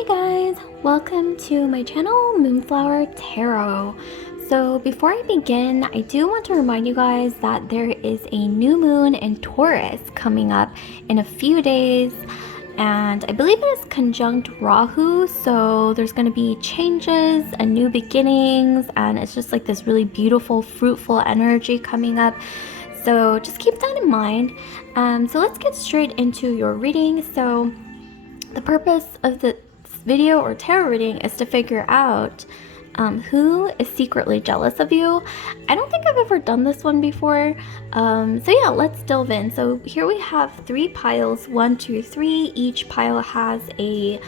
Hey guys, welcome to my channel, Moonflower Tarot. So before I begin, I do want to remind you guys that there is a new moon in Taurus coming up in a few days, and I believe it is conjunct Rahu, so there's going to be changes and new beginnings, and it's just like this really beautiful, fruitful energy coming up. So just keep that in mind. So let's get straight into your reading. So the purpose of this video or tarot reading is to figure out who is secretly jealous of you. I don't think I've ever done this one before. So yeah, let's delve in. So here we have 3 piles, 1, 2, 3. Each pile has a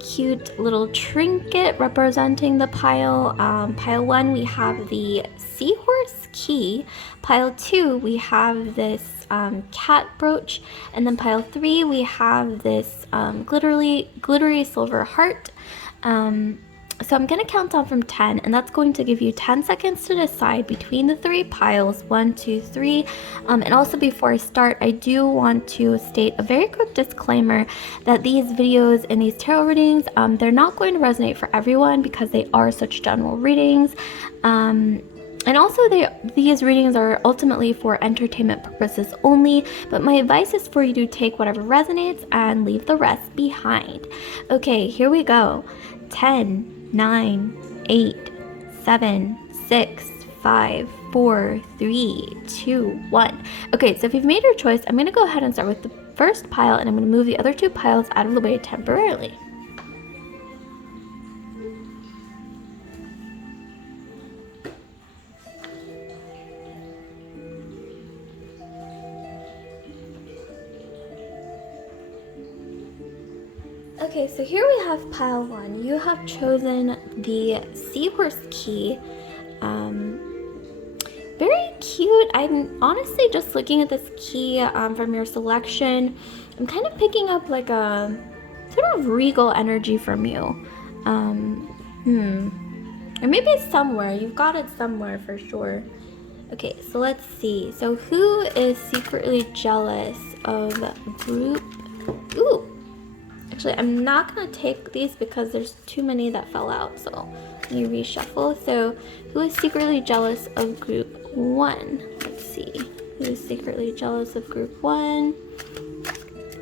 cute little trinket representing the pile. Pile 1, we have the seahorse key. Pile 2, we have this cat brooch, and then pile 3, we have this glittery silver heart. So I'm going to count down from 10, and that's going to give you 10 seconds to decide between the 3 piles, 1, 2, 3. And also before I start, I do want to state a very quick disclaimer that these videos and these tarot readings, they're not going to resonate for everyone because they are such general readings. And also these readings are ultimately for entertainment purposes only, but my advice is for you to take whatever resonates and leave the rest behind. Okay, here we go. 10, 9, 8, 7, 6, 5, 4, 3, 2, 1. Okay, so if you've made your choice, I'm going to go ahead and start with the first pile, and I'm going to move the other 2 piles out of the way temporarily. Okay, so here we have pile 1. You have chosen the seahorse key. Very cute. I'm honestly just looking at this key from your selection. I'm kind of picking up like a sort of regal energy from you. Or maybe it's somewhere. You've got it somewhere for sure. Okay, so let's see. So who is secretly jealous of group? Ooh. Actually, I'm not going to take these because there's too many that fell out, so let me reshuffle. So, who is secretly jealous of group 1? Let's see. Who is secretly jealous of group 1?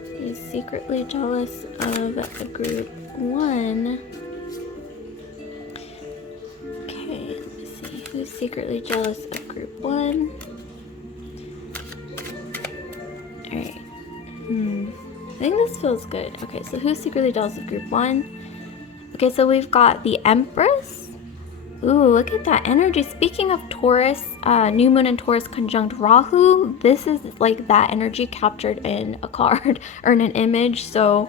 Who is secretly jealous of group 1? Okay, let me see. Who's secretly jealous of group 1? Alright. I think this feels good. Okay, so who's secretly jealous of group 1? Okay, so we've got the Empress. Ooh, look at that energy. Speaking of Taurus, new moon in Taurus conjunct Rahu, this is like that energy captured in a card or in an image. So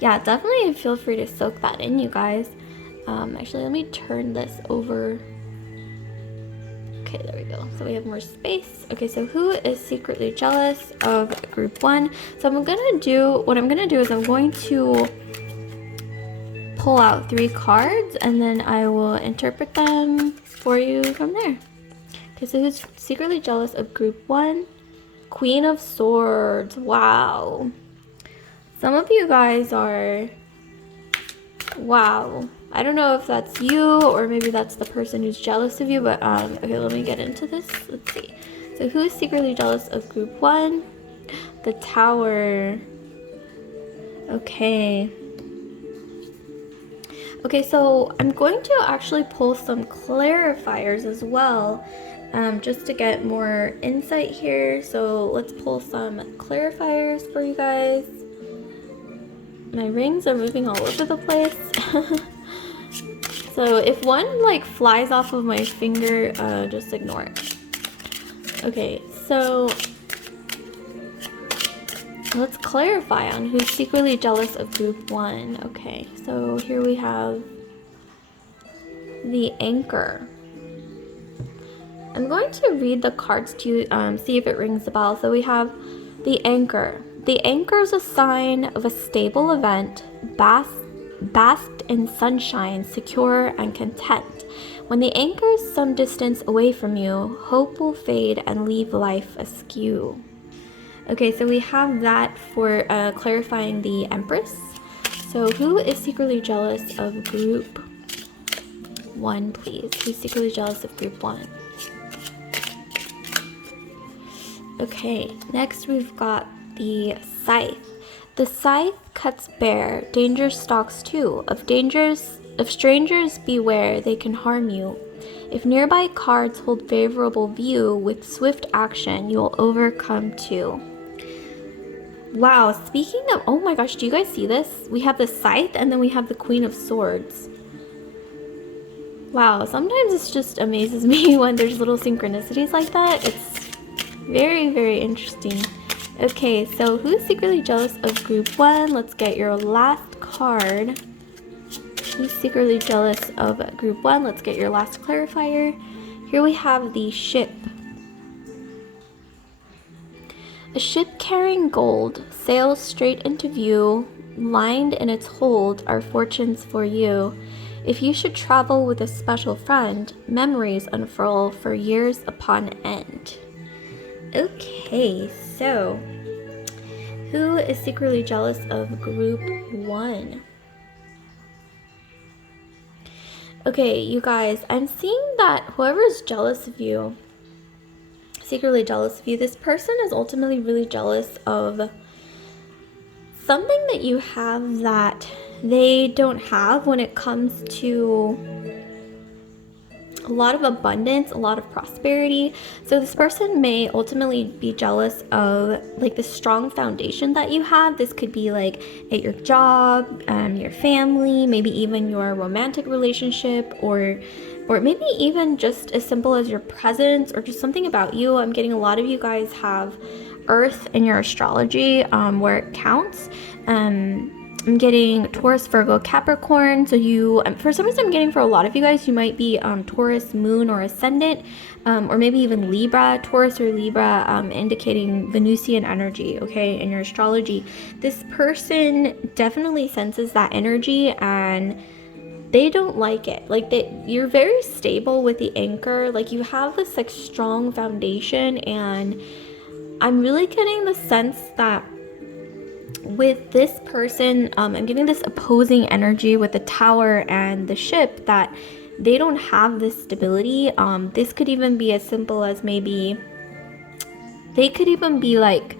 yeah, definitely feel free to soak that in, you guys. Actually, let me turn this over. Okay, there we go. So we have more space. Okay, so who is secretly jealous of group 1? So what I'm going to do is I'm going to pull out 3 cards, and then I will interpret them for you from there. Okay, so who's secretly jealous of group 1? Queen of Swords. Wow. Some of you guys are... Wow. I don't know if that's you or maybe that's the person who's jealous of you, but okay, let me get into this. Let's see. So who is secretly jealous of group 1? The Tower. Okay. Okay, so I'm going to actually pull some clarifiers as well, just to get more insight here. So let's pull some clarifiers for you guys. My rings are moving all over the place. So if one like flies off of my finger, just ignore it. Okay, so let's clarify on who's secretly jealous of group 1. Okay, so here we have the Anchor. I'm going to read the cards to you, see if it rings a bell. So we have the Anchor. The Anchor is a sign of a stable event, basked in sunshine, secure and content. When the anchor is some distance away from you, hope will fade and leave life askew. Okay, so we have that for clarifying the Empress. So who is secretly jealous of group 1, please? Who's secretly jealous of group 1? Okay, next we've got the scythe. The scythe cuts bare, danger stalks too. Of strangers beware, they can harm you. If nearby cards hold favorable view, with swift action you'll overcome too. Wow, speaking of, oh my gosh, do you guys see this? We have the scythe and then we have the Queen of Swords. Wow, sometimes it just amazes me when there's little synchronicities like that. It's very, very interesting. Okay, so who's secretly jealous of group 1? Let's get your last card. Who's secretly jealous of group 1? Let's get your last clarifier. Here we have the ship. A ship carrying gold sails straight into view. Lined in its hold are fortunes for you. If you should travel with a special friend, memories unfurl for years upon end. Okay, so who is secretly jealous of group 1? Okay, you guys, I'm seeing that whoever is jealous of you, secretly jealous of you, this person is ultimately really jealous of something that you have that they don't have when it comes to a lot of abundance, a lot of prosperity. So this person may ultimately be jealous of like the strong foundation that you have. This could be like at your job, your family, maybe even your romantic relationship, or maybe even just as simple as your presence or just something about you. I'm getting a lot of you guys have Earth in your astrology where it counts. I'm getting Taurus, Virgo, Capricorn. So you, for some reason I'm getting for a lot of you guys, you might be Taurus, Moon, or Ascendant, or maybe even Libra, Taurus or Libra, indicating Venusian energy, okay, in your astrology. This person definitely senses that energy and they don't like it. Like you're very stable with the anchor. Like you have this like strong foundation, and I'm really getting the sense that with this person, I'm getting this opposing energy with the tower and the ship, that they don't have this stability. This could even be as simple as maybe they could even be like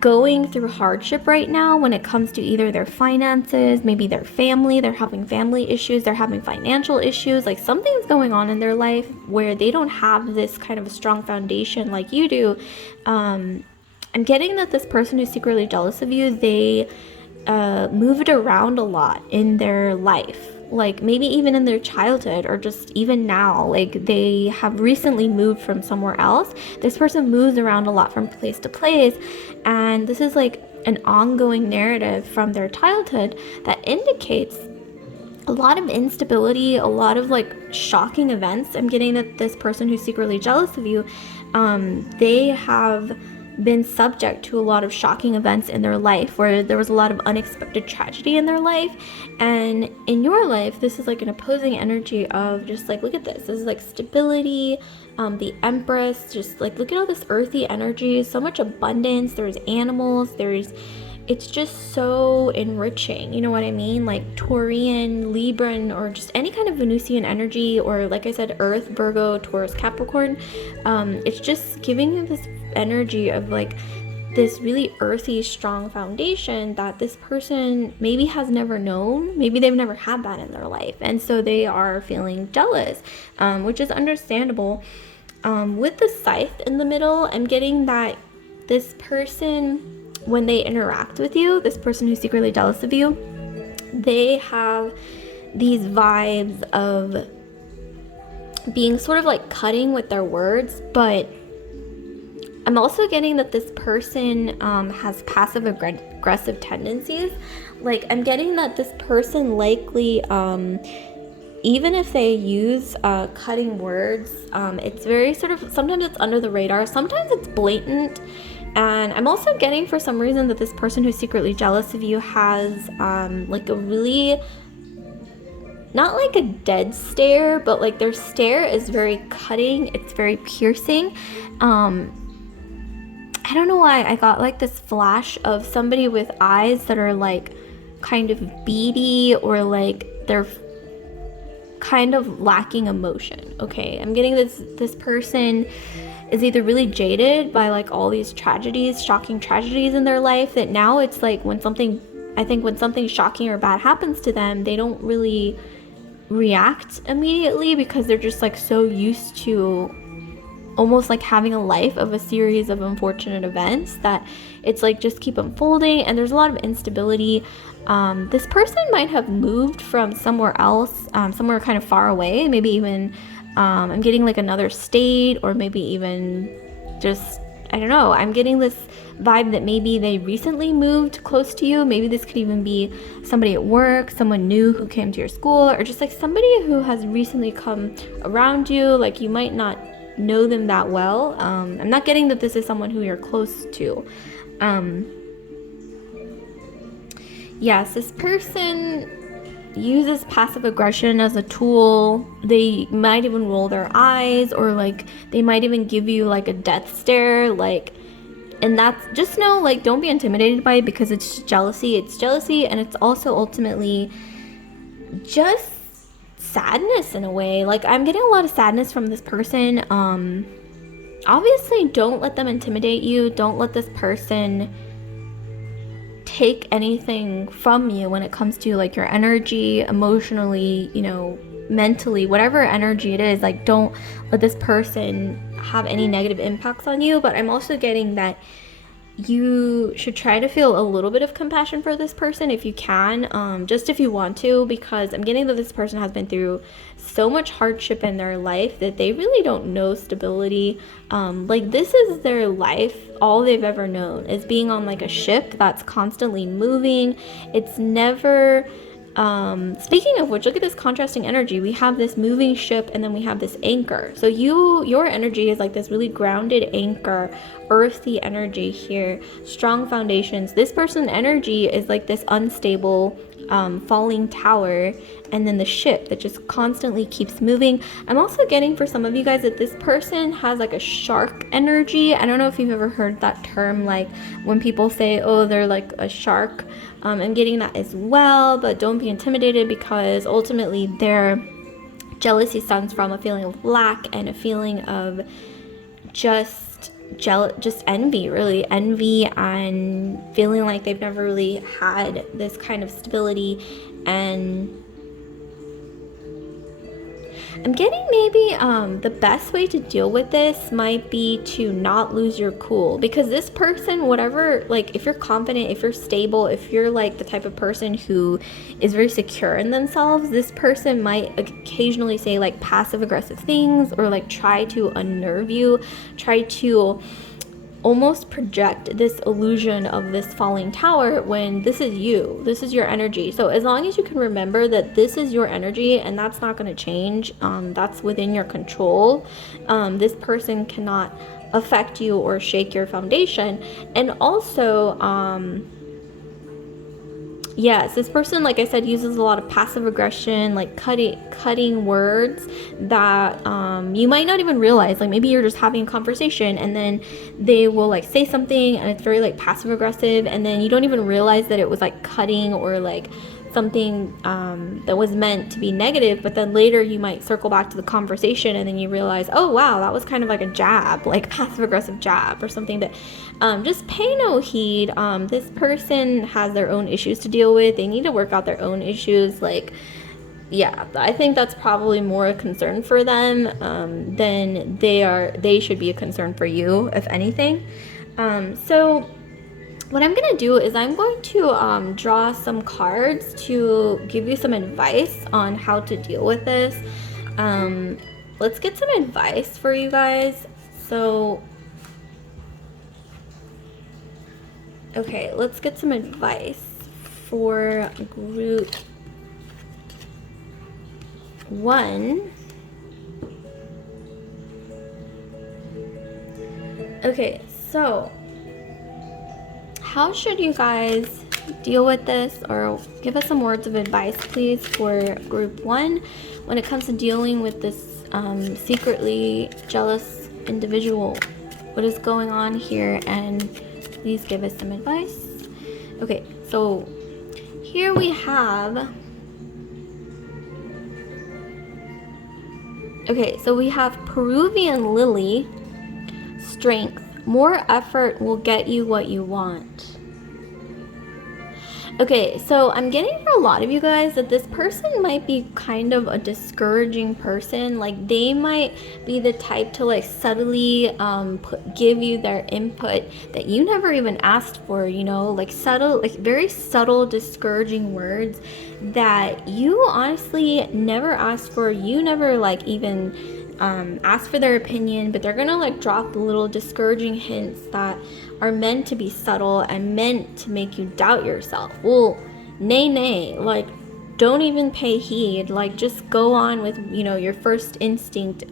going through hardship right now when it comes to either their finances, maybe their family, they're having family issues, they're having financial issues, like something's going on in their life where they don't have this kind of a strong foundation like you do. I'm getting that this person who's secretly jealous of you, they moved around a lot in their life, like maybe even in their childhood or just even now, like they have recently moved from somewhere else. This person moves around a lot from place to place, and this is like an ongoing narrative from their childhood that indicates a lot of instability, a lot of like shocking events. I'm getting that this person who's secretly jealous of you, they have been subject to a lot of shocking events in their life where there was a lot of unexpected tragedy in their life. And in your life, this is like an opposing energy of just like, look at this is like stability, the Empress, just like look at all this earthy energy, so much abundance, there's animals, it's just so enriching, you know what I mean? Like Taurian, Libran, or just any kind of Venusian energy, or like I said, Earth, Virgo, Taurus, Capricorn. It's just giving you this energy of like this really earthy, strong foundation that this person maybe has never known. Maybe they've never had that in their life, and so they are feeling jealous, which is understandable. With the scythe in the middle, I'm getting that this person, when they interact with you, this person who's secretly jealous of you, they have these vibes of being sort of like cutting with their words, but I'm also getting that this person has passive aggressive tendencies. Like I'm getting that this person likely, even if they use cutting words, it's very sort of, sometimes it's under the radar, sometimes it's blatant. And I'm also getting for some reason that this person who's secretly jealous of you has like a really, not like a dead stare, but like their stare is very cutting, it's very piercing. I don't know why I got like this flash of somebody with eyes that are like kind of beady, or like they're kind of lacking emotion. Okay, I'm getting this person is either really jaded by like all these tragedies, shocking tragedies in their life, that now it's like when something shocking or bad happens to them, they don't really react immediately, because they're just like so used to almost like having a life of a series of unfortunate events that it's like just keep unfolding, and there's a lot of instability. This person might have moved from somewhere else, somewhere kind of far away, maybe even I'm getting like another state, or maybe even just, I don't know, I'm getting this vibe that maybe they recently moved close to you. Maybe this could even be somebody at work, someone new who came to your school, or just like somebody who has recently come around you, like you might not know them that well. I'm not getting that this is someone who you're close to. Yes, this person uses passive aggression as a tool. They might even roll their eyes, or like they might even give you like a death stare, like, and that's, just know, like, don't be intimidated by it, because it's jealousy. It's jealousy, and it's also ultimately just sadness in a way. Like, I'm getting a lot of sadness from this person. Obviously, don't let them intimidate you. Don't let this person take anything from you when it comes to like your energy, emotionally, you know, mentally, whatever energy it is. Like, don't let this person have any negative impacts on you. But I'm also getting that you should try to feel a little bit of compassion for this person if you can, just if you want to, because I'm getting that this person has been through so much hardship in their life that they really don't know stability. Like, this is their life. All they've ever known is being on like a ship that's constantly moving. It's never speaking of which, look at this contrasting energy. We have this moving ship, and then we have this anchor. So your energy is like this really grounded anchor, earthy energy here, strong foundations. This person's energy is like this unstable, falling tower, and then the ship that just constantly keeps moving. I'm also getting for some of you guys that this person has like a shark energy. I don't know if you've ever heard that term, like when people say, oh, they're like a shark. I'm getting that as well, but don't be intimidated, because ultimately their jealousy stems from a feeling of lack and a feeling of just envy, really envy, and feeling like they've never really had this kind of stability. And I'm getting maybe the best way to deal with this might be to not lose your cool, because this person, whatever, like if you're confident, if you're stable, if you're like the type of person who is very secure in themselves, this person might occasionally say like passive aggressive things, or like try to unnerve you, try to almost project this illusion of this falling tower, when this is you, this is your energy. So as long as you can remember that this is your energy and that's not going to change, that's within your control, this person cannot affect you or shake your foundation. And also, yes, this person, like I said, uses a lot of passive aggression, like cutting words that you might not even realize. Like maybe you're just having a conversation, and then they will like say something, and it's very like passive aggressive, and then you don't even realize that it was like cutting, or like something that was meant to be negative. But then later you might circle back to the conversation, and then you realize, oh wow, that was kind of like a jab, like passive aggressive jab or something. That just pay no heed. This person has their own issues to deal with. They need to work out their own issues. Like, yeah, I think that's probably more a concern for them than they should be a concern for you, if anything. So what I'm going to do is I'm going to draw some cards to give you some advice on how to deal with this. Let's get some advice for you guys. So, okay, let's get some advice for group 1. Okay, so how should you guys deal with this, or give us some words of advice, please, for group 1 when it comes to dealing with this secretly jealous individual? What is going on here? And please give us some advice. Okay, so here we have, okay, so we have Peruvian lily, strength. More effort will get you what you want. Okay, so I'm getting for a lot of you guys that this person might be kind of a discouraging person. Like, they might be the type to like subtly give you their input that you never even asked for, you know, like subtle, like very subtle discouraging words that you honestly never asked for. You never like even ask for their opinion, but they're gonna like drop little discouraging hints that are meant to be subtle and meant to make you doubt yourself. Well, nay, like, don't even pay heed. Like, just go on with, you know, your first instinct.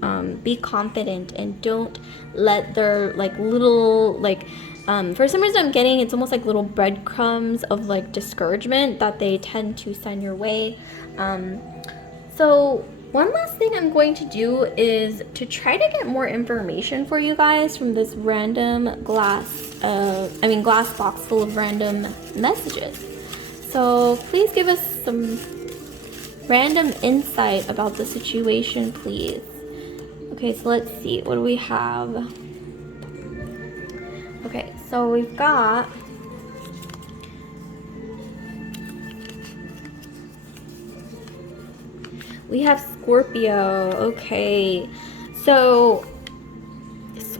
Be confident and don't let their like little like for some reason I'm getting it's almost like little breadcrumbs of like discouragement that they tend to send your way. So one last thing I'm going to do is to try to get more information for you guys from this random glass box full of random messages. So please give us some random insight about the situation, please. Okay, so let's see. What do we have? Okay, so we've got we have Scorpio. Okay, so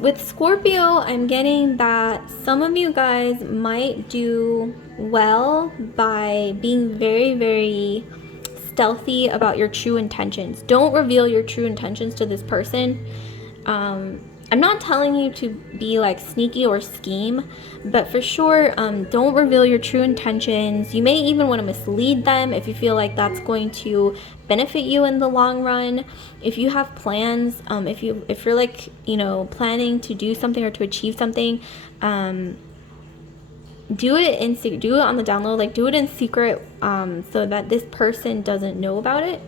with Scorpio, I'm getting that some of you guys might do well by being very, very stealthy about your true intentions. Don't reveal your true intentions to this person. I'm not telling you to be like sneaky or scheme, but for sure, don't reveal your true intentions. You may even want to mislead them if you feel like that's going to benefit you in the long run. If you have plans, if you're like, you know, planning to do something or to achieve something, do it in secret. Do it on the down low. Like, do it in secret, so that this person doesn't know about it.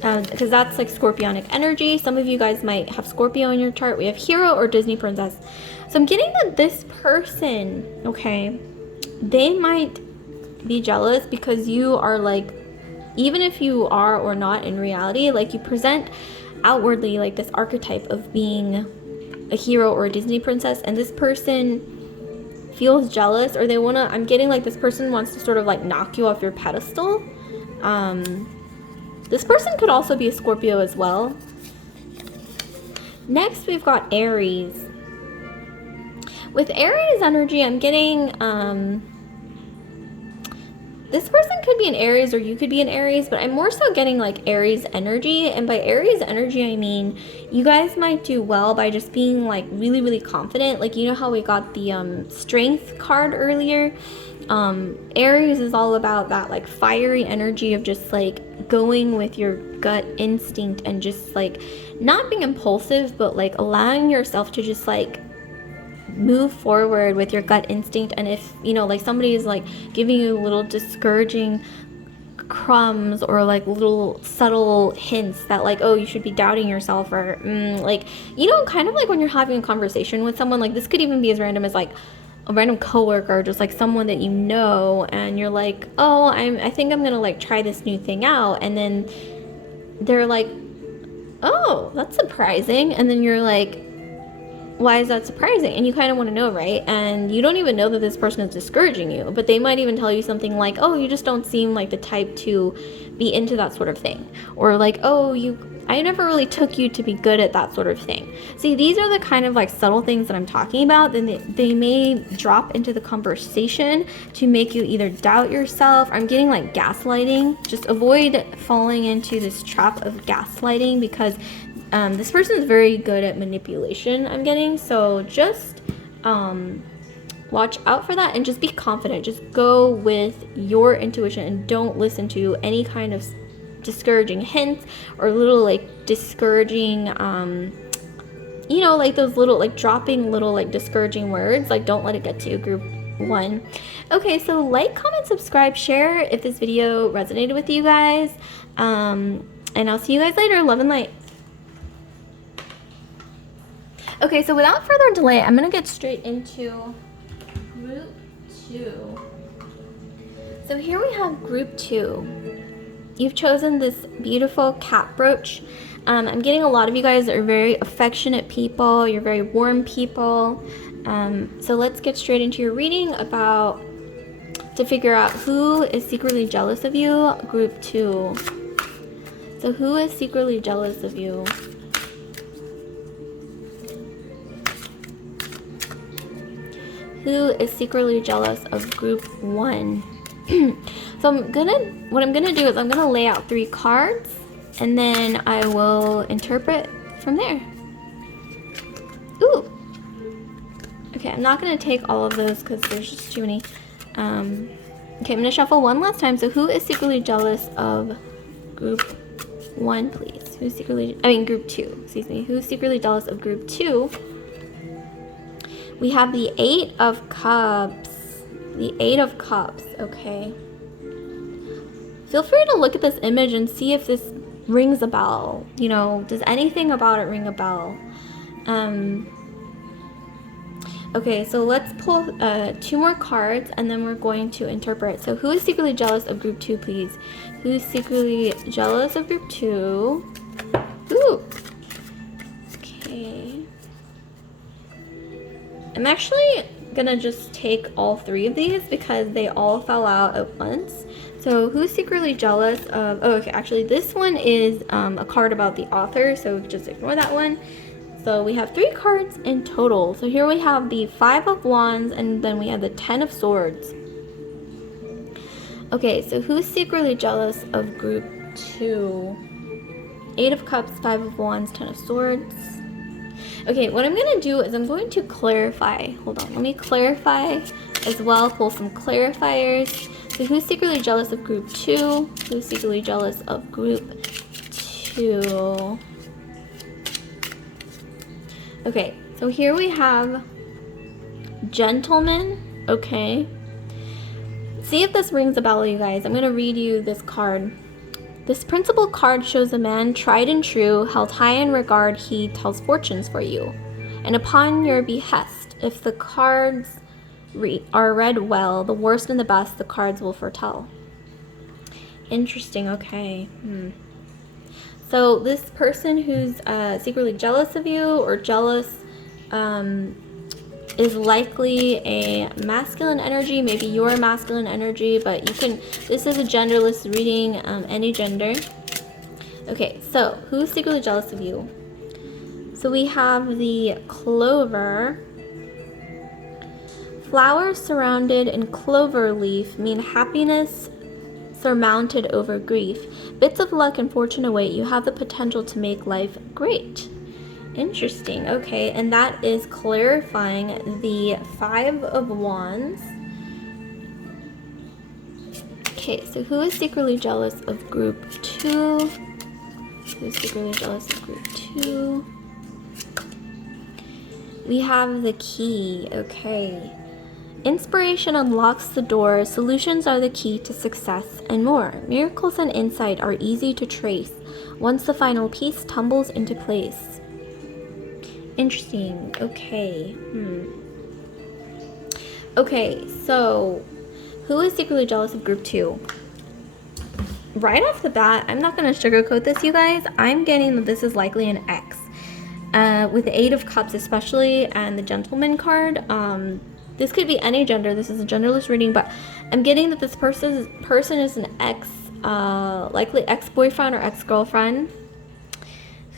Because that's like Scorpionic energy. Some of you guys might have Scorpio in your chart. We have hero or Disney princess. So I'm getting that this person, okay, they might be jealous because you are like, even if you are or not in reality, like you present outwardly like this archetype of being a hero or a Disney princess, and this person feels jealous, or they wanna, I'm getting like this person wants to sort of like knock you off your pedestal. This person could also be a Scorpio as well. Next, we've got Aries. With Aries energy, I'm getting, this person could be an Aries or you could be an Aries, but I'm more so getting like Aries energy. And by Aries energy, I mean, you guys might do well by just being like really, really confident. Like, you know how we got the strength card earlier? Aries is all about that like fiery energy of just like going with your gut instinct and just like not being impulsive, but like allowing yourself to just like move forward with your gut instinct. And if, you know, like somebody is like giving you little discouraging crumbs or like little subtle hints that like, oh, you should be doubting yourself, or like, you know, kind of like when you're having a conversation with someone, like this could even be as random as like a random coworker, just like someone that you know, and you're like, oh, I think I'm gonna like try this new thing out, and then they're like, oh, that's surprising, and then you're like, why is that surprising? And you kind of want to know, right? And you don't even know that this person is discouraging you, but they might even tell you something like, oh, you just don't seem like the type to be into that sort of thing, or like, oh, I never really took you to be good at that sort of thing. See, these are the kind of like subtle things that I'm talking about. Then they may drop into the conversation to make you either doubt yourself. I'm getting like gaslighting. Just avoid falling into this trap of gaslighting, because this person is very good at manipulation, I'm getting. So just watch out for that and just be confident. Just go with your intuition and don't listen to any kind of discouraging hints or little like discouraging you know, like those little like dropping little like discouraging words. Like, don't let it get to you, group one. Okay, so like, comment, subscribe, share if this video resonated with you guys, and I'll see you guys later. Love and light. Okay, so without further delay, I'm gonna get straight into group 2. So here we have group 2. You've chosen this beautiful cat brooch. I'm getting a lot of you guys that are very affectionate people. You're very warm people. So let's get straight into your reading to figure out who is secretly jealous of you, group 2. So who is secretly jealous of you? Who is secretly jealous of group 1? So what I'm gonna do is I'm gonna lay out 3 cards and then I will interpret from there. Ooh. Okay, I'm not gonna take all of those because there's just too many. Okay, I'm gonna shuffle one last time. So who is secretly jealous of group 1, please? Group 2, excuse me. Who's secretly jealous of group 2? We have the 8 of Cups. The 8 of Cups, okay. Feel free to look at this image and see if this rings a bell. You know, does anything about it ring a bell? Okay, so let's pull 2 more cards and then we're going to interpret. So who is secretly jealous of group 2, please? Who's secretly jealous of group 2? Ooh. Okay. I'm actually gonna just take all 3 of these because they all fell out at once. So who's secretly jealous of, oh, okay, actually this one is a card about the author, so just ignore that one. So we have 3 cards in total. So here we have the 5 of Wands and then we have the 10 of Swords. Okay, so who's secretly jealous of group 2? 8 of Cups, 5 of Wands, 10 of Swords. Okay, what I'm gonna do is I'm going to clarify. Hold on, let me clarify as well, pull some clarifiers. So who's secretly jealous of group 2? Who's secretly jealous of group 2? Okay, so here we have Gentleman, okay. See if this rings a bell, you guys. I'm gonna read you this card. This principal card shows a man tried and true, held high in regard, he tells fortunes for you. And upon your behest, if the cards are read well, the worst and the best the cards will foretell. Interesting, okay. So this person who's secretly jealous of you or jealous is likely a masculine energy. Maybe you're a masculine energy, but this is a genderless reading, any gender. Okay, so who's secretly jealous of you? So we have the Clover. Flowers surrounded in clover leaf mean happiness surmounted over grief. Bits of luck and fortune await. You have the potential to make life great. Interesting. Okay, and that is clarifying the 5 of Wands. Okay, so who is secretly jealous of group 2? Who's secretly jealous of group 2? We have the Key. Okay. Inspiration unlocks the door, solutions are the key to success, and more. Miracles and insight are easy to trace once the final piece tumbles into place. Interesting. Okay. Okay, so who is secretly jealous of group 2? Right off the bat, I'm not going to sugarcoat this, you guys. I'm getting that this is likely an ex. With the 8 of Cups especially and the Gentleman card, this could be any gender. This is a genderless reading, but I'm getting that this person is an ex, likely ex-boyfriend or ex-girlfriend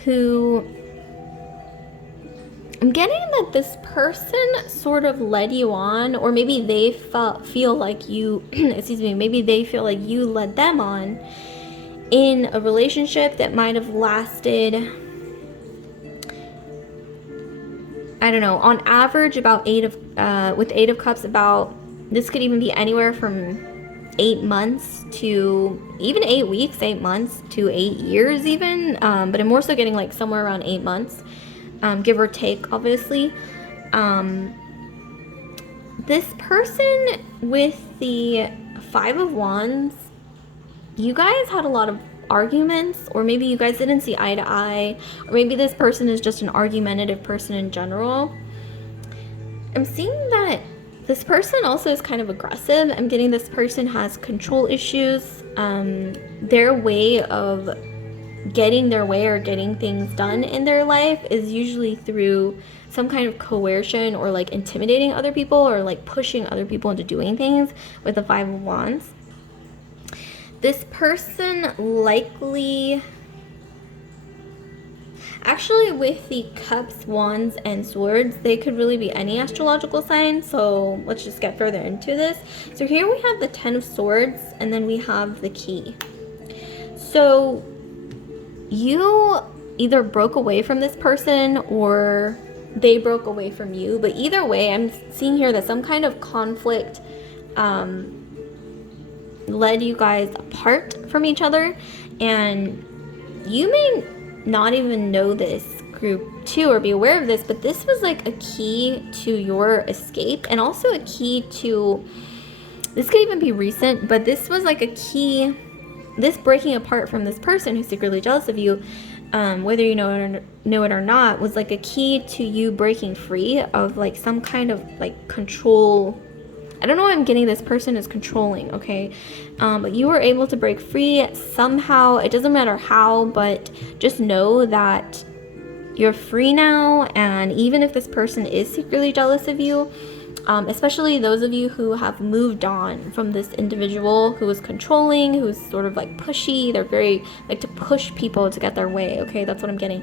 who, I'm getting that this person sort of led you on, or maybe they feel like you, maybe they feel like you led them on in a relationship that might have lasted, I don't know, on average about with 8 of Cups, this could even be anywhere from 8 months to even 8 weeks, 8 months to 8 years even, but I'm more so getting like somewhere around 8 months, give or take, obviously. This person with the 5 of Wands, you guys had a lot of arguments, or maybe you guys didn't see eye to eye, or maybe this person is just an argumentative person in general. I'm seeing that This person also is kind of aggressive. I'm getting this person has control issues. Their way of getting their way or getting things done in their life is usually through some kind of coercion or like intimidating other people or like pushing other people into doing things with the Five of Wands. This person likely, actually with the Cups, Wands, and Swords, they could really be any astrological sign. So let's just get further into this. So here we have the Ten of Swords, and then we have the Key. So you either broke away from this person or they broke away from you. But either way, I'm seeing here that some kind of conflict led you guys apart from each other. And you may not even know this group too or be aware of this, but this was like a key to your escape, and also a key to, this could even be recent, but this was like a key, this breaking apart from this person who's secretly jealous of you, whether you know it or not, was like a key to you breaking free of like some kind of like control. I don't know why I'm getting this person is controlling, okay? But you were able to break free somehow. It doesn't matter how, but just know that you're free now. And even if this person is secretly jealous of you, especially those of you who have moved on from this individual who is controlling, who's sort of like pushy, they're very like to push people to get their way, okay? That's what I'm getting.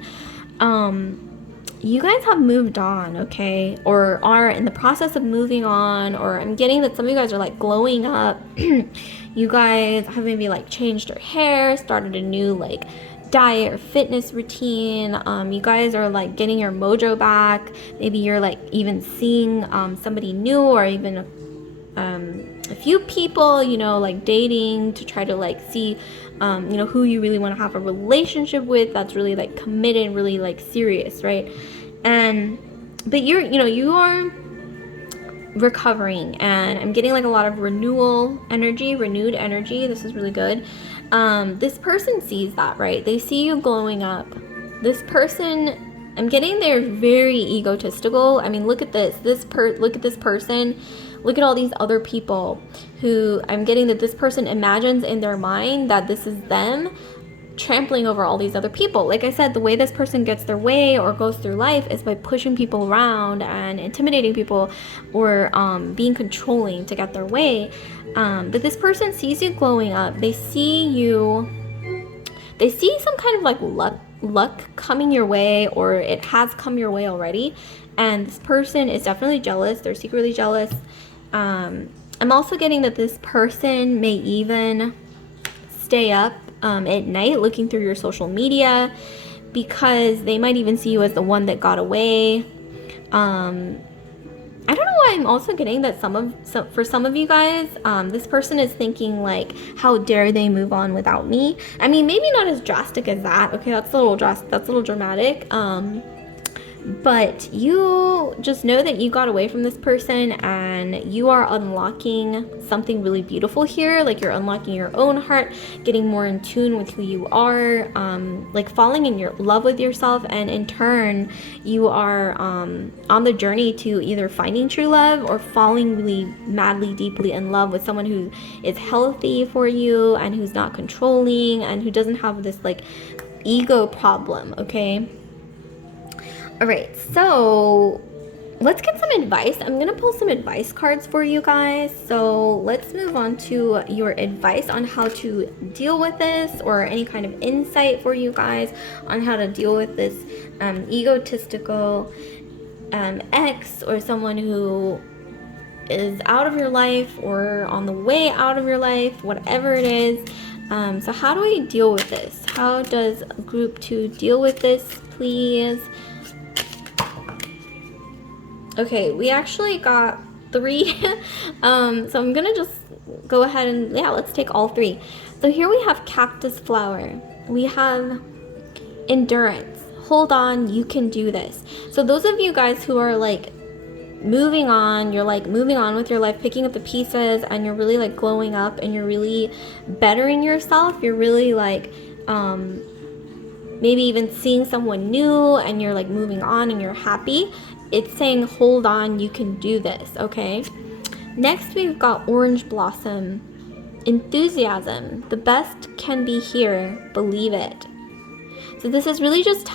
You guys have moved on, okay, or are in the process of moving on, or I'm getting that some of you guys are like glowing up. You guys have maybe like changed your hair, started a new like diet or fitness routine. You guys are like getting your mojo back. Maybe you're like even seeing somebody new, or even a few people, you know, like dating to try to like see you know, who you really want to have a relationship with that's really like committed, really like serious, right? But you're, you know, you are recovering, and I'm getting like a lot of renewed energy. This is really good. This person sees that, right? They see you glowing up. This person, I'm getting they're very egotistical. I mean, look at this. Look at this person. Look at all these other people who I'm getting that this person imagines in their mind that this is them trampling over all these other people. Like I said, the way this person gets their way or goes through life is by pushing people around and intimidating people, or being controlling to get their way. But this person sees you glowing up. They see some kind of like luck coming your way, or it has come your way already. And this person is definitely jealous. They're secretly jealous. I'm also getting that this person may even stay up at night looking through your social media, because they might even see you as the one that got away. I don't know why I'm also getting that for some of you guys, this person is thinking like, how dare they move on without me? I mean, maybe not as drastic as that. Okay, that's a little dramatic. But you just know that you got away from this person, and you are unlocking something really beautiful here. Like you're unlocking your own heart, getting more in tune with who you are, like falling in your love with yourself, and in turn you are on the journey to either finding true love or falling really madly deeply in love with someone who is healthy for you and who's not controlling and who doesn't have this like ego problem, okay? All right, so let's get some advice. I'm going to pull some advice cards for you guys. So let's move on to your advice on how to deal with this, or any kind of insight for you guys on how to deal with this egotistical ex, or someone who is out of your life or on the way out of your life, whatever it is. So how do we deal with this? How does group 2 deal with this, please? Okay, we actually got 3. So I'm gonna just go ahead and, yeah, let's take all 3. So here we have cactus flower. We have endurance. Hold on, you can do this. So those of you guys who are like moving on, you're like moving on with your life, picking up the pieces, and you're really like glowing up, and you're really bettering yourself. You're really like maybe even seeing someone new, and you're like moving on and you're happy. It's saying, hold on, you can do this, okay? Next, we've got orange blossom. Enthusiasm. The best can be here. Believe it. So this is really just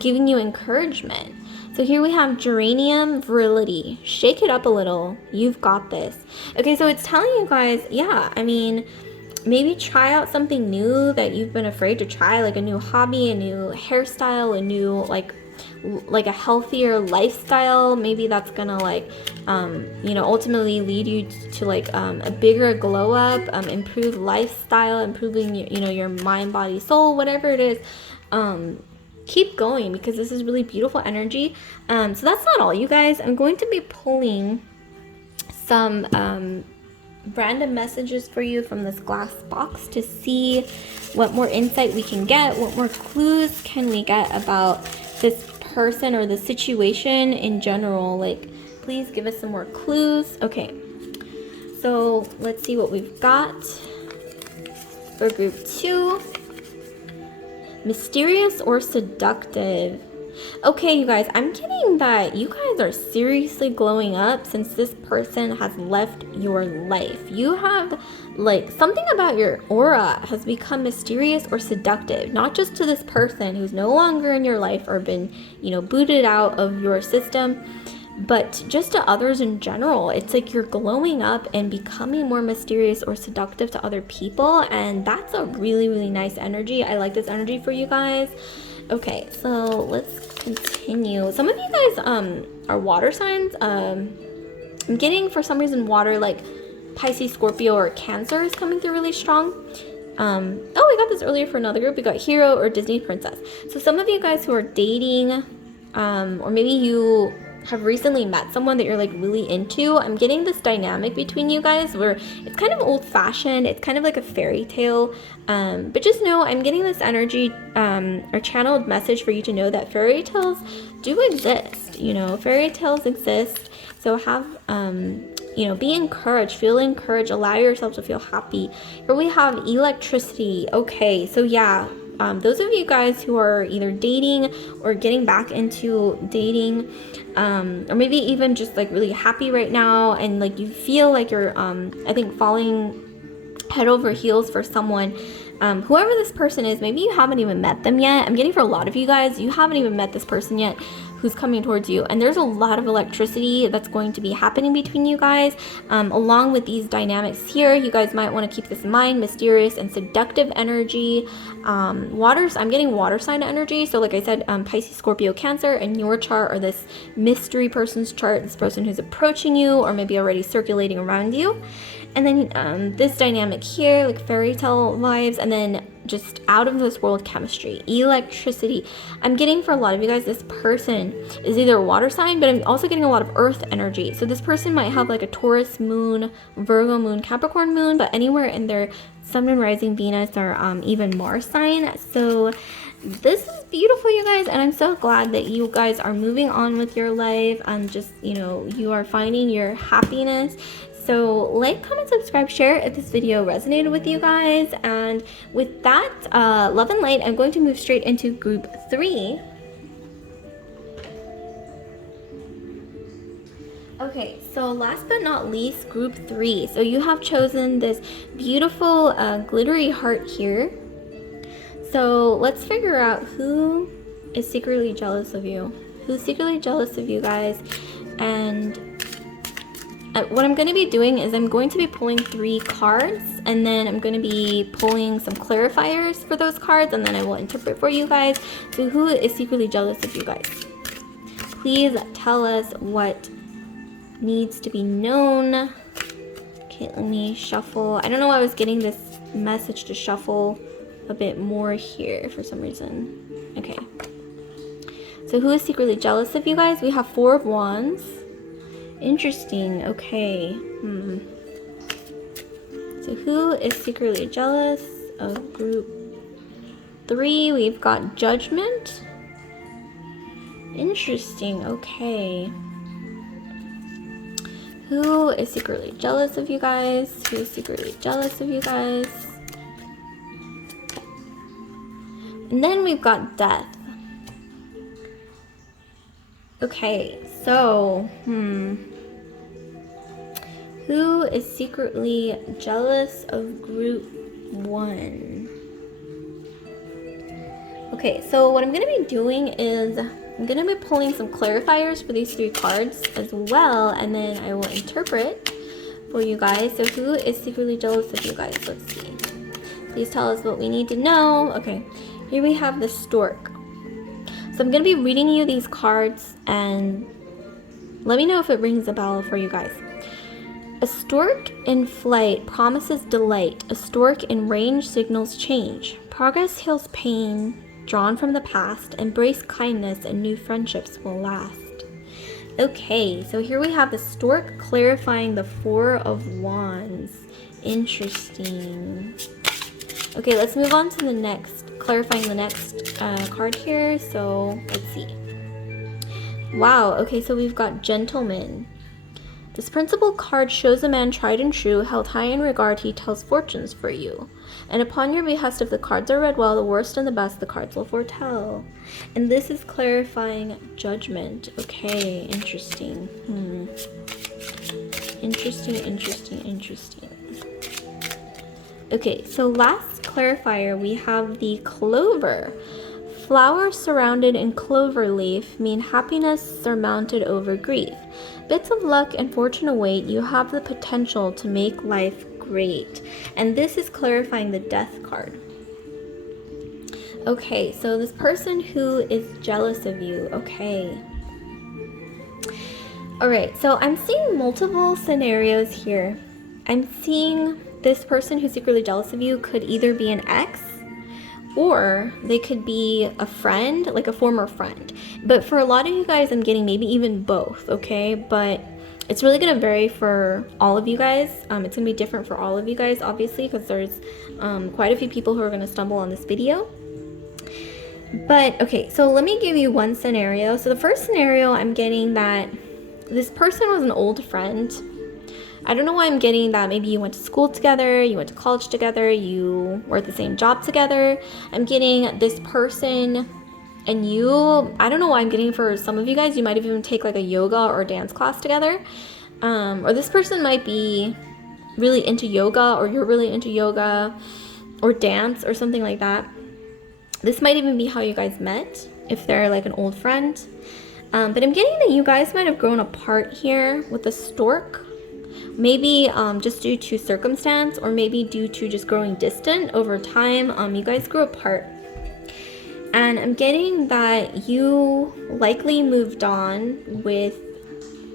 giving you encouragement. So here we have geranium, virility. Shake it up a little. You've got this. Okay, so it's telling you guys, yeah, I mean, maybe try out something new that you've been afraid to try, like a new hobby, a new hairstyle, a new like a healthier lifestyle. Maybe that's gonna ultimately lead you to a bigger glow up, improved lifestyle, improving your mind, body, soul, whatever it is. Keep going, because this is really beautiful energy. So that's not all, you guys. I'm going to be pulling some random messages for you from this glass box to see what more insight we can get, what more clues can we get about this person or the situation in general. Like, please give us some more clues. Okay, so let's see what we've got for group 2. Mysterious or seductive. Okay, you guys, I'm getting that you guys are seriously glowing up since this person has left your life. You have, something about your aura has become mysterious or seductive, not just to this person who's no longer in your life or been, booted out of your system, but just to others in general. It's like you're glowing up and becoming more mysterious or seductive to other people, and that's a really, really nice energy. I like this energy for you guys. Okay, so let's continue. Some of you guys are water signs. I'm getting, for some reason, water, like Pisces, Scorpio, or Cancer is coming through really strong. Oh, we got this earlier for another group. We got hero or Disney princess. So some of you guys who are dating, or maybe you have recently met someone that you're really into, I'm getting this dynamic between you guys where it's kind of old-fashioned. It's kind of like a fairy tale, but just know I'm getting this energy or channeled message for you to know that fairy tales do exist. Fairy tales exist. So have be encouraged, feel encouraged, allow yourself to feel happy. Here we have electricity. Okay, so yeah, those of you guys who are either dating or getting back into dating, or maybe even just really happy right now, and you feel like you're I think falling head over heels for someone, whoever this person is. Maybe you haven't even met them yet. I'm getting, for a lot of you guys, you haven't even met this person yet who's coming towards you, and there's a lot of electricity that's going to be happening between you guys. Along with these dynamics here, you guys might want to keep this in mind: mysterious and seductive energy. I'm getting water sign energy. So like I said, Pisces, Scorpio, Cancer, and your chart, or this mystery person's chart, this person who's approaching you or maybe already circulating around you. And then this dynamic here, like fairy tale vibes, and then just out of this world chemistry, electricity. I'm getting, for a lot of you guys, this person is either a water sign, but I'm also getting a lot of earth energy. So this person might have a Taurus moon, Virgo moon, Capricorn moon, but anywhere in their sun and rising Venus, or even Mars sign. So this is beautiful, you guys, and I'm so glad that you guys are moving on with your life and just, you are finding your happiness. So like, comment, subscribe, share if this video resonated with you guys. And with that, love and light, I'm going to move straight into group 3. Okay, so last but not least, group 3. So you have chosen this beautiful glittery heart here. So let's figure out who is secretly jealous of you. Who's secretly jealous of you guys. And what I'm going to be doing is I'm going to be pulling 3 cards, and then I'm going to be pulling some clarifiers for those cards, and then I will interpret for you guys. So who is secretly jealous of you guys? Please tell us what needs to be known. Okay, let me shuffle. I don't know why I was getting this message to shuffle a bit more here for some reason. Okay. So who is secretly jealous of you guys? We have 4 of Wands. Interesting. Okay. So who is secretly jealous of group 3? We've got Judgment. Interesting. Okay. Who is secretly jealous of you guys? Who is secretly jealous of you guys? And then we've got Death. Okay, so, Who is secretly jealous of group 1? Okay, so what I'm going to be doing is I'm going to be pulling some clarifiers for these 3 cards as well, and then I will interpret for you guys. So who is secretly jealous of you guys? Let's see. Please tell us what we need to know. Okay, here we have the stork. So I'm going to be reading you these cards and let me know if it rings a bell for you guys. A stork in flight promises delight. A stork in range signals change. Progress heals pain drawn from the past. Embrace kindness and new friendships will last. Okay, so here we have the stork clarifying the 4 of Wands. Interesting. Okay, let's move on to the next, clarifying the next card here. So let's see. Wow, okay, so we've got gentleman. This principal card shows a man tried and true, held high in regard, he tells fortunes for you. And upon your behest, if the cards are read well, the worst and the best, the cards will foretell. And this is clarifying judgment. Okay, interesting. Interesting. Okay, so last clarifier, we have the clover. Flowers surrounded in clover leaf mean happiness surmounted over grief. Bits of luck and fortune await. You have the potential to make life great. And this is clarifying the death card. Okay, so this person who is jealous of you. Okay. Alright, so I'm seeing multiple scenarios here. I'm seeing this person who's secretly jealous of you could either be an ex, or they could be a friend, like a former friend. But for a lot of you guys, I'm getting maybe even both, okay? But it's really gonna vary for all of you guys. It's gonna be different for all of you guys, obviously, because there's quite a few people who are gonna stumble on this video. But okay, so let me give you one scenario. So the first scenario, I'm getting that this person was an old friend. I don't know why I'm getting that. Maybe you went to school together, you went to college together, you were at the same job together. I'm getting this person and you, I don't know why I'm getting for some of you guys, you might have even take like a yoga or dance class together. Or this person might be really into yoga, or you're really into yoga or dance or something like that. This might even be how you guys met, if they're like an old friend. But I'm getting that you guys might have grown apart here with the stork. Maybe just due to circumstance, or maybe due to just growing distant over time. You guys grew apart. And I'm getting that you likely moved on with,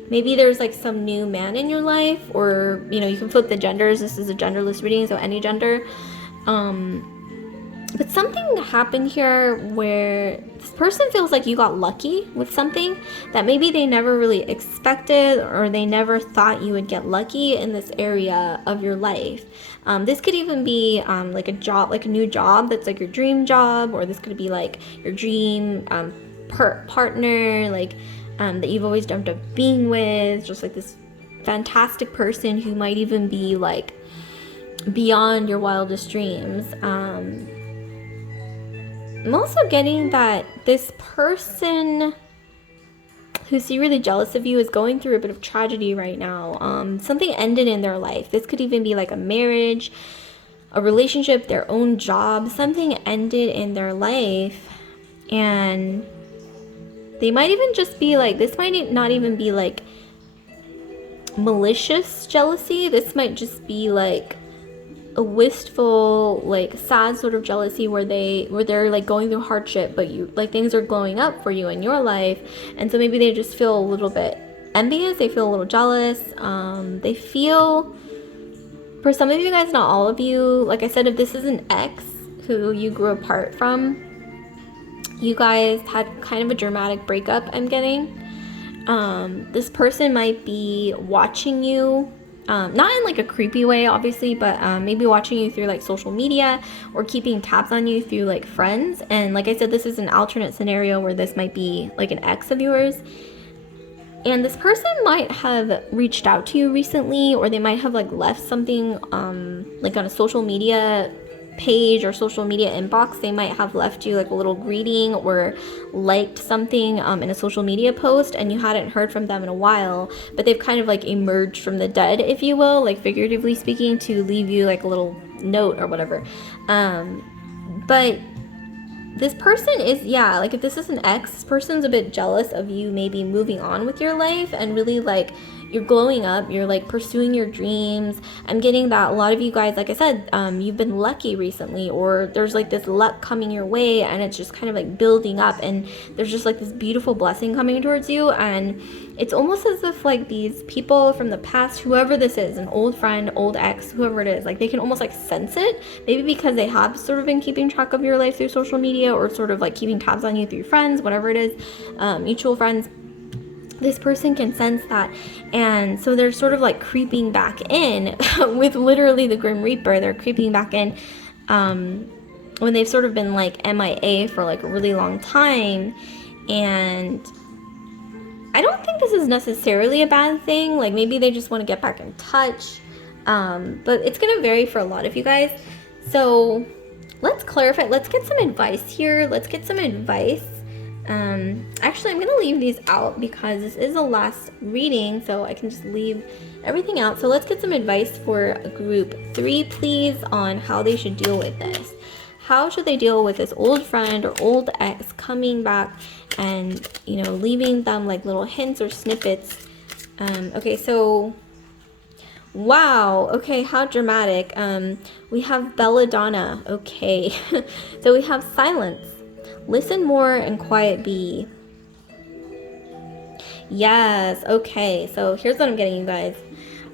maybe there's like some new man in your life, or, you know, you can flip the genders. This is a genderless reading, so any gender. But something happened here where this person feels like you got lucky with something that maybe they never really expected, or they never thought you would get lucky in this area of your life. This could even be like a job, like a new job that's like your dream job, or this could be like your dream partner, like that you've always dreamt of being with, just like this fantastic person who might even be like beyond your wildest dreams. I'm also getting that this person who's secretly jealous of you is going through a bit of tragedy right now. Something ended in their life. This could even be like a marriage, a relationship, their own job. Something ended in their life, and they might even just be like, this might not even be like malicious jealousy. This might just be like a wistful, like sad sort of jealousy where they're like going through hardship, but you like things are glowing up for you in your life, and so maybe they just feel a little bit envious, they feel a little jealous. They feel, for some of you guys, not all of you, like I said, if this is an ex who you grew apart from, you guys had kind of a dramatic breakup, I'm getting. This person might be watching you, not in like a creepy way, obviously, but maybe watching you through like social media, or keeping tabs on you through like friends. And like I said, this is an alternate scenario where this might be like an ex of yours. And this person might have reached out to you recently, or they might have like left something like on a social media page or social media inbox, they might have left you like a little greeting or liked something in a social media post, and you hadn't heard from them in a while, but they've kind of like emerged from the dead, if you will, like figuratively speaking, to leave you like a little note or whatever. But this person is, yeah, like if this is an ex, this person's a bit jealous of you maybe moving on with your life and really like you're glowing up, you're like pursuing your dreams. I'm getting that a lot of you guys, like I said, you've been lucky recently, or there's like this luck coming your way and it's just kind of like building up, and there's just like this beautiful blessing coming towards you. And it's almost as if like these people from the past, whoever this is, an old friend, old ex, whoever it is, like they can almost like sense it, maybe because they have sort of been keeping track of your life through social media, or sort of like keeping tabs on you through friends, whatever it is, mutual friends. This person can sense that, and so they're sort of like creeping back in with literally the Grim Reaper. They're creeping back in when they've sort of been like MIA for like a really long time. And I don't think this is necessarily a bad thing. Like maybe they just want to get back in touch, but it's gonna vary for a lot of you guys. So let's clarify. Let's get some advice here. Let's get some advice. Actually, I'm gonna leave these out because this is the last reading, so I can just leave everything out. So let's get some advice for group 3, please, on how they should deal with this. How should they deal with this old friend or old ex coming back and, you know, leaving them like little hints or snippets? Okay, so wow, okay, how dramatic. We have belladonna. Okay. So we have silence. Listen more and quiet be. Yes, okay, so here's what I'm getting, you guys.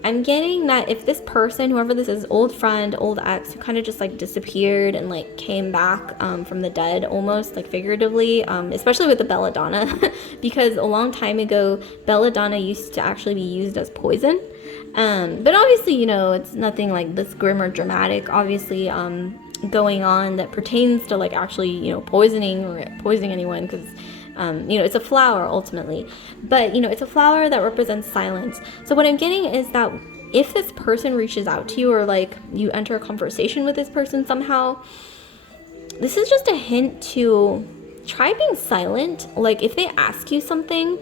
I'm getting that if this person, whoever this is, old friend, old ex, who kind of just like disappeared and like came back from the dead, almost like figuratively, especially with the belladonna, because a long time ago, belladonna used to actually be used as poison. But obviously, you know, it's nothing like this grim or dramatic, obviously, going on that pertains to like actually, you know, poisoning anyone, because you know, it's a flower ultimately, but you know, it's a flower that represents silence. So what I'm getting is that if this person reaches out to you, or like you enter a conversation with this person somehow, this is just a hint to try being silent. Like if they ask you something,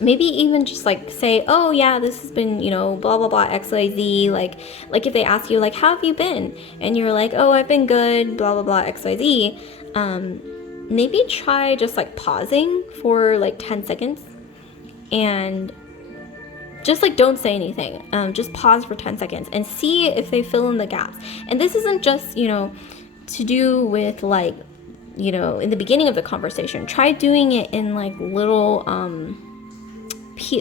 maybe even just like say, oh yeah, this has been, you know, blah blah blah XYZ. Like if they ask you like, how have you been, and you're like, oh, I've been good, blah blah blah XYZ, maybe try just like pausing for like 10 seconds and just like don't say anything. Just pause for 10 seconds and see if they fill in the gaps. And this isn't just, you know, to do with like, you know, in the beginning of the conversation. Try doing it in like little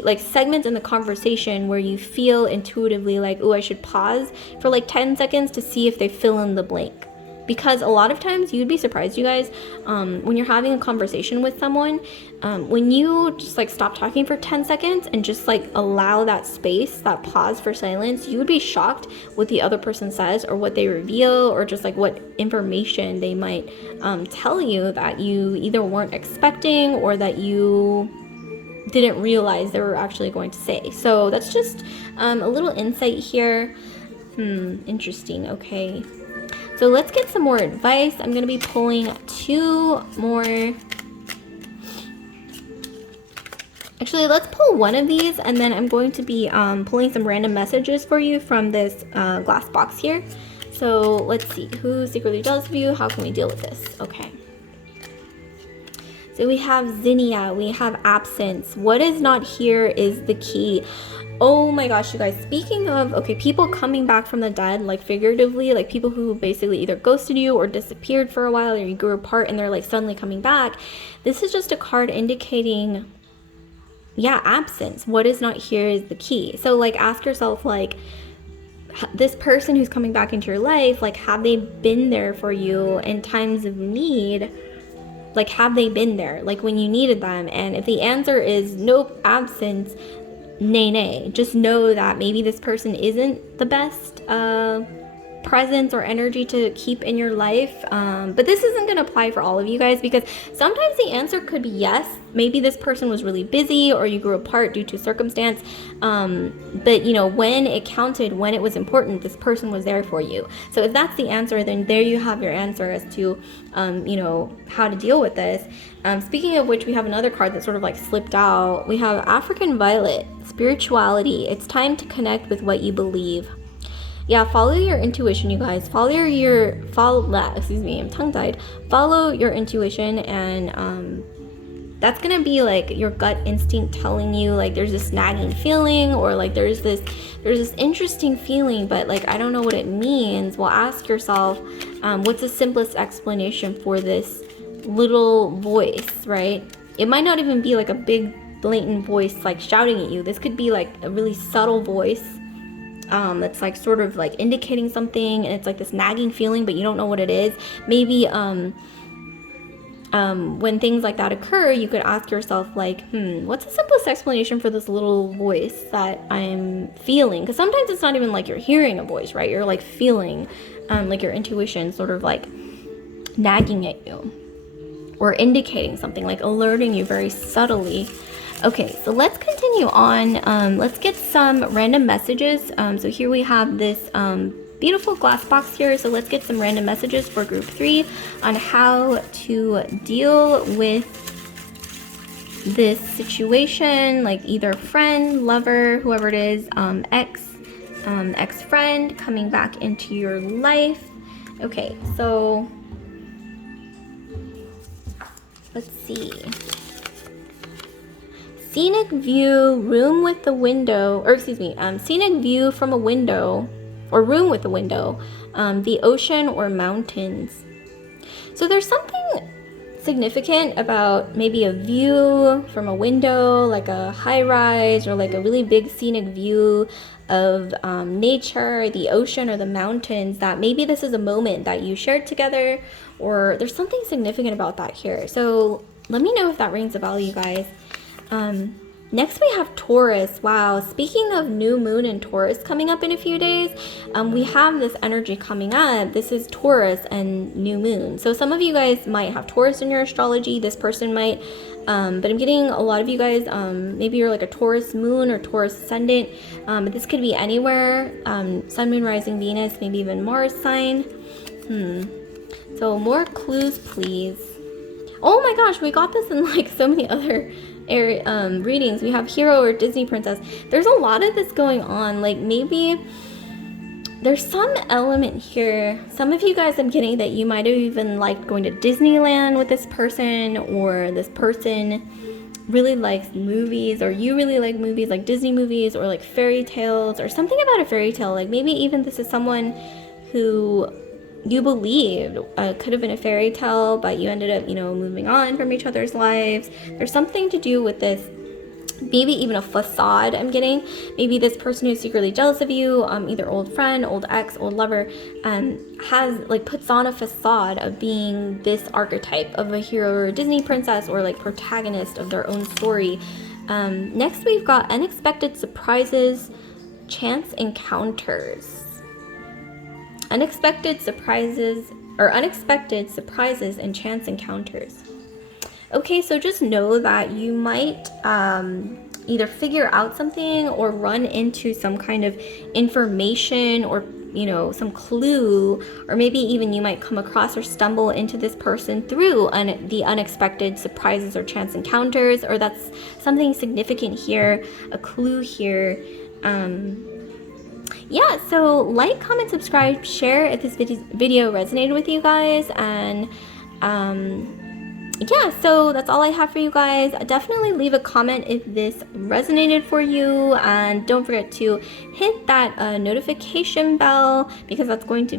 like segments in the conversation where you feel intuitively like, oh, I should pause for like 10 seconds to see if they fill in the blank. Because a lot of times, you'd be surprised, you guys, when you're having a conversation with someone, when you just like stop talking for 10 seconds and just like allow that space, that pause for silence, you would be shocked what the other person says, or what they reveal, or just like what information they might tell you that you either weren't expecting or that you didn't realize they were actually going to say. So that's just a little insight here. Interesting. Okay. So let's get some more advice. I'm going to be pulling 2 more. Actually, let's pull one of these, and then I'm going to be pulling some random messages for you from this glass box here. So let's see. Who's secretly jealous of you? How can we deal with this? Okay. So we have zinnia. We have absence. What is not here is the key. Oh my gosh, you guys, speaking of, okay, people coming back from the dead, like figuratively, like people who basically either ghosted you or disappeared for a while, or you grew apart and they're like suddenly coming back. This is just a card indicating, yeah, absence. What is not here is the key. So like ask yourself, like, this person who's coming back into your life, like, have they been there for you in times of need? Like, have they been there, like when you needed them? And if the answer is nope, absence, nay. Just know that maybe this person isn't the best presence or energy to keep in your life. But this isn't going to apply for all of you guys, because sometimes the answer could be yes. Maybe this person was really busy, or you grew apart due to circumstance. But you know, when it counted, when it was important, this person was there for you. So if that's the answer, then there you have your answer as to you know, how to deal with this. Speaking of which, we have another card that sort of like slipped out. We have African Violet, spirituality. It's time to connect with what you believe. Yeah, follow your intuition, you guys. Excuse me, I'm tongue-tied. Follow your intuition, and that's gonna be like your gut instinct telling you like there's this nagging feeling, or like there's this interesting feeling, but like I don't know what it means. Well, ask yourself, what's the simplest explanation for this little voice, right? It might not even be like a big blatant voice like shouting at you. This could be like a really subtle voice that's like sort of like indicating something, and it's like this nagging feeling, but you don't know what it is. Maybe when things like that occur, you could ask yourself like, what's the simplest explanation for this little voice that I'm feeling? Because sometimes it's not even like you're hearing a voice, right? You're like feeling like your intuition sort of like nagging at you, or indicating something, like alerting you very subtly. Okay, so let's continue on. Let's get some random messages. So here we have this beautiful glass box here. So let's get some random messages for group 3 on how to deal with this situation, like either friend, lover, whoever it is, ex-friend coming back into your life. Okay, so let's see. Scenic view, room with the window, or excuse me, scenic view from a window, or room with a window, the ocean or mountains. So there's something significant about maybe a view from a window, like a high rise, or like a really big scenic view of nature, the ocean or the mountains, that maybe this is a moment that you shared together, or there's something significant about that here. So let me know if that rings a bell, you guys. Next we have Taurus. Wow, speaking of new moon and Taurus coming up in a few days, we have this energy coming up. This is Taurus and new moon. So some of you guys might have Taurus in your astrology. This person might, but I'm getting a lot of you guys, maybe you're like a Taurus moon or Taurus ascendant, but this could be anywhere, sun, moon, rising, Venus, maybe even Mars sign. So more clues, please. Oh my gosh, we got this in like so many other readings. We have hero or Disney princess. There's a lot of this going on. Like maybe there's some element here. Some of you guys, I'm getting that you might have even liked going to Disneyland with this person, or this person really likes movies, or you really like movies, like Disney movies, or like fairy tales, or something about a fairy tale. Like maybe even this is someone who you believed could have been a fairy tale, but you ended up, you know, moving on from each other's lives. There's something to do with this, maybe even a facade I'm getting. Maybe this person who's secretly jealous of you, either old friend, old ex, old lover, has like puts on a facade of being this archetype of a hero or a Disney princess, or like protagonist of their own story. Next we've got unexpected surprises, chance encounters. Unexpected surprises and chance encounters. Okay, so just know that you might either figure out something or run into some kind of information, or you know, some clue, or maybe even you might come across or stumble into this person through the unexpected surprises or chance encounters, or that's something significant here, a clue here. Yeah, so like, comment, subscribe, share if this video resonated with you guys, and yeah, so that's all I have for you guys. Definitely leave a comment if this resonated for you, and don't forget to hit that notification bell, because that's going to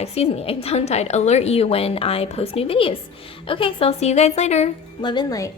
excuse me, I'm tongue-tied, alert you when I post new videos. Okay, so I'll see you guys later. Love and light.